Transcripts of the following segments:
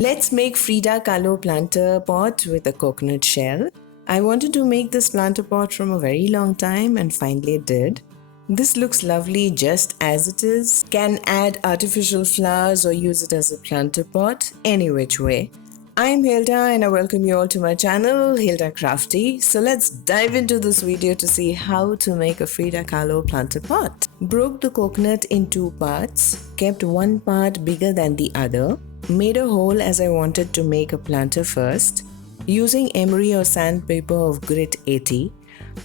Let's make Frida Kahlo Planter Pot with a coconut shell. I wanted to make this planter pot from a very long time and finally did. This looks lovely just as it is. Can add artificial flowers or use it as a planter pot, any which way. I'm Hilda and I welcome you all to my channel, HILDACRAFTY. So let's dive into this video to see how to make a Frida Kahlo planter pot. Broke the coconut in two parts, kept one part bigger than the other, made a hole as I wanted to make a planter first. Using Emery or Sandpaper of grit 80,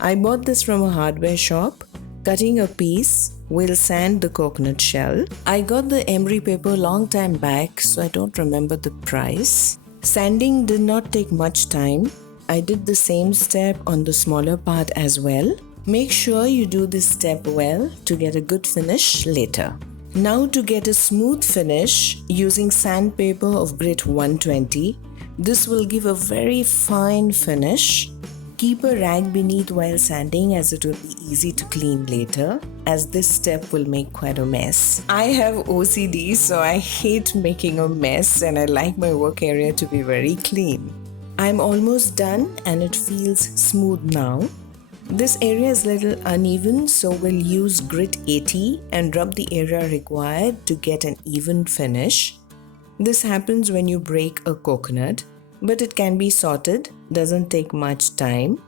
I bought this from a hardware shop. Cutting a piece, we'll sand the coconut shell. I got the Emery paper long time back, so I don't remember the price. Sanding did not take much time. I did the same step on the smaller part as well. Make sure you do this step well to get a good finish later. Now to get a smooth finish, using sandpaper of grit 120, this will give a very fine finish. Keep a rag beneath while sanding as it will be easy to clean later, as this step will make quite a mess. I have OCD, so I hate making a mess and I like my work area to be very clean. I'm almost done and it feels smooth now. This area is a little uneven, so we'll use grit 80 and rub the area required to get an even finish. This happens when you break a coconut, but it can be sorted, doesn't take much time.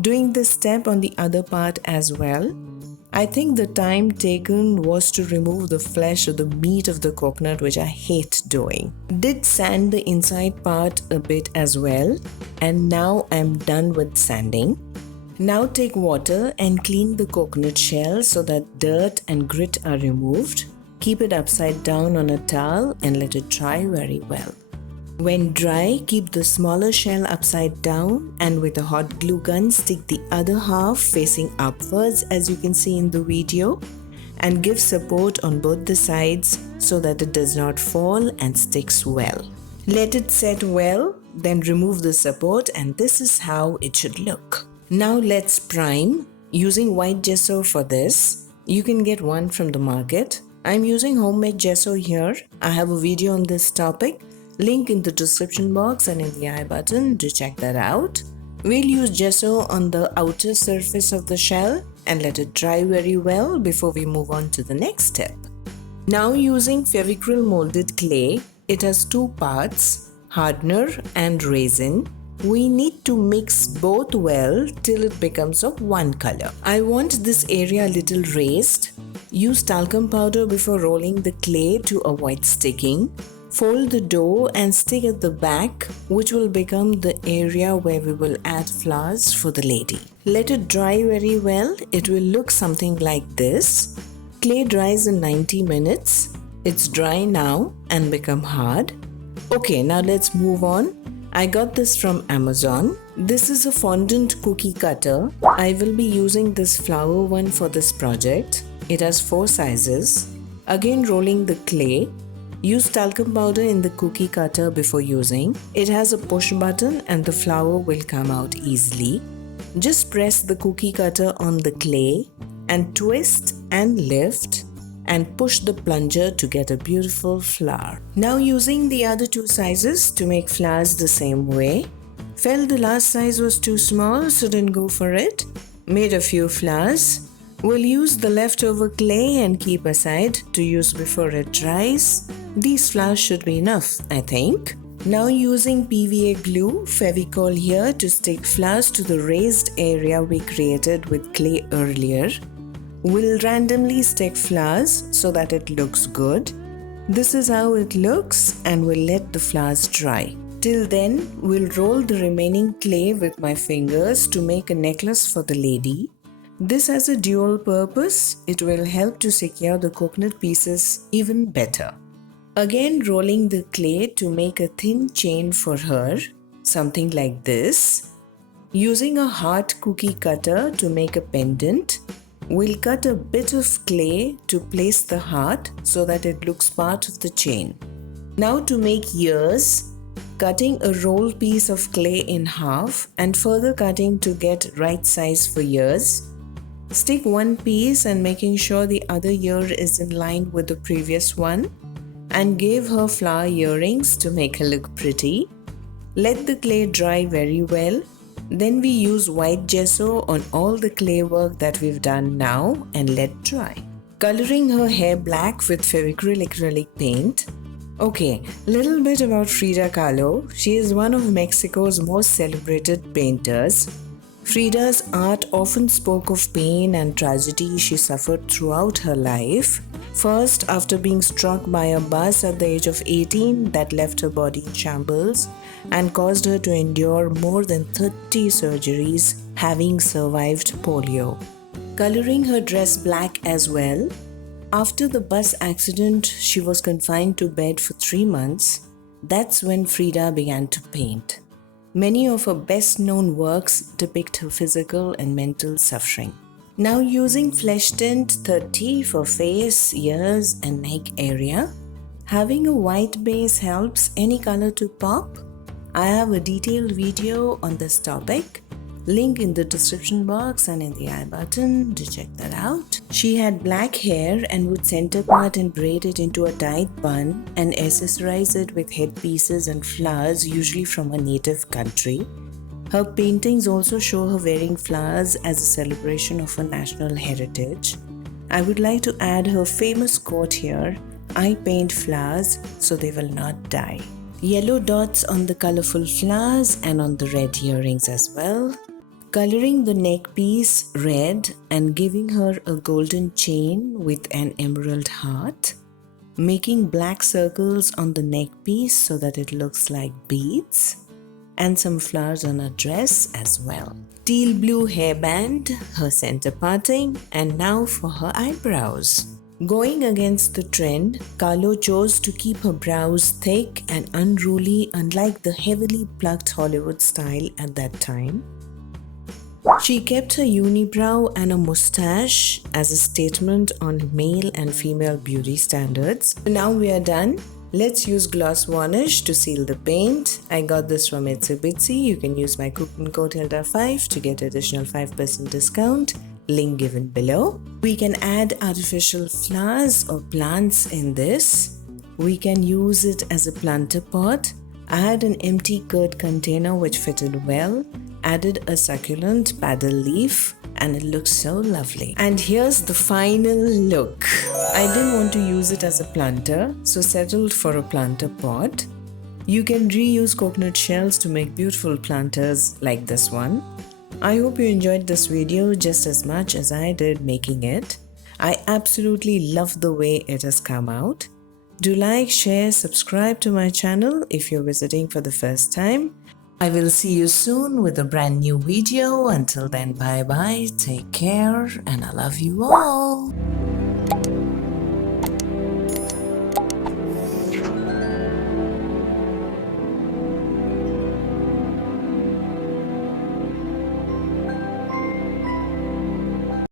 Doing this step on the other part as well. I think the time taken was to remove the flesh or the meat of the coconut, which I hate doing. Did sand the inside part a bit as well, and now I'm done with sanding. Now take water and clean the coconut shell so that dirt and grit are removed. Keep it upside down on a towel and let it dry very well. When dry, keep the smaller shell upside down and with a hot glue gun stick the other half facing upwards as you can see in the video, and give support on both the sides so that it does not fall and sticks well. Let it set well, then remove the support, and this is how it should look. Now let's prime. Using white gesso for this. You can get one from the market. I'm using homemade gesso here. I have a video on this topic. Link in the description box and in the I button to check that out. We'll use gesso on the outer surface of the shell and let it dry very well before we move on to the next step. Now using Fevicryl Mouldit Clay, it has two parts, hardener and resin. We need to mix both well till it becomes of one color. I want this area a little raised. Use talcum powder before rolling the clay to avoid sticking. Fold the dough and stick at the back, which will become the area where we will add flowers for the lady. Let it dry very well. It will look something like this. Clay dries in 90 minutes. It's dry now and become hard. Okay, now let's move on. I got this from Amazon. This is a fondant cookie cutter. I will be using this flower one for this project. It has 4 sizes. Again, rolling the clay. Use talcum powder in the cookie cutter before using. It has a push button and the flower will come out easily. Just press the cookie cutter on the clay and twist and lift and push the plunger to get a beautiful flower. Now using the other 2 sizes to make flowers the same way. Felt the last size was too small, so didn't go for it. Made a few flowers. We'll use the leftover clay and keep aside to use before it dries. These flowers should be enough, I think. Now using PVA glue, Fevicol here to stick flowers to the raised area we created with clay earlier. We'll randomly stick flowers so that it looks good. This is how it looks and we'll let the flowers dry. Till then, we'll roll the remaining clay with my fingers to make a necklace for the lady. This has a dual purpose. It will help to secure the coconut pieces even better. Again, rolling the clay to make a thin chain for her, something like this. Using a heart cookie cutter to make a pendant, we'll cut a bit of clay to place the heart so that it looks part of the chain. Now to make ears, cutting a roll piece of clay in half and further cutting to get right size for ears. Stick one piece and making sure the other ear is in line with the previous one. and gave her flower earrings to make her look pretty. Let the clay dry very well. Then we use white gesso on all the clay work that we've done now and let dry. Coloring her hair black with Fevicryl acrylic paint. Okay, little bit about Frida Kahlo. She is one of Mexico's most celebrated painters. Frida's art often spoke of pain and tragedy she suffered throughout her life. First, after being struck by a bus at the age of 18 that left her body in shambles and caused her to endure more than 30 surgeries, having survived polio. Coloring her dress black as well. After the bus accident, she was confined to bed for 3 months. That's when Frida began to paint. Many of her best-known works depict her physical and mental suffering. Now using flesh tint 30 for face, ears and neck area. Having a white base helps any color to pop. I have a detailed video on this topic. Link in the description box and in the I button to check that out. She had black hair and would center part and braid it into a tight bun and accessorize it with headpieces and flowers, usually from her native country. Her paintings also show her wearing flowers as a celebration of her national heritage. I would like to add her famous quote here, "I paint flowers so they will not die." Yellow dots on the colorful flowers and on the red earrings as well. Coloring the neck piece red and giving her a golden chain with an emerald heart. Making black circles on the neck piece so that it looks like beads. And some flowers on her dress as well. Teal blue hairband, her center parting, and now for her eyebrows. Going against the trend, Kahlo chose to keep her brows thick and unruly, unlike the heavily plucked Hollywood style at that time. She kept her unibrow and a mustache as a statement on male and female beauty standards. Now we are done. Let's use gloss varnish to seal the paint. I got this from Itsy Bitsy. You can use my coupon code HILDA5 to get additional 5% discount. Link given below. We can add artificial flowers or plants in this. We can use it as a planter pot. I had an empty curd container which fitted well. Added a succulent paddle leaf and it looks so lovely. And here's the final look. I didn't want to use it as a planter, so settled for a planter pot. You can reuse coconut shells to make beautiful planters like this one. I hope you enjoyed this video just as much as I did making it. I absolutely love the way it has come out. Do like, share, subscribe to my channel if you're visiting for the first time. I will see you soon with a brand new video. Until then, bye bye, take care, and I love you all.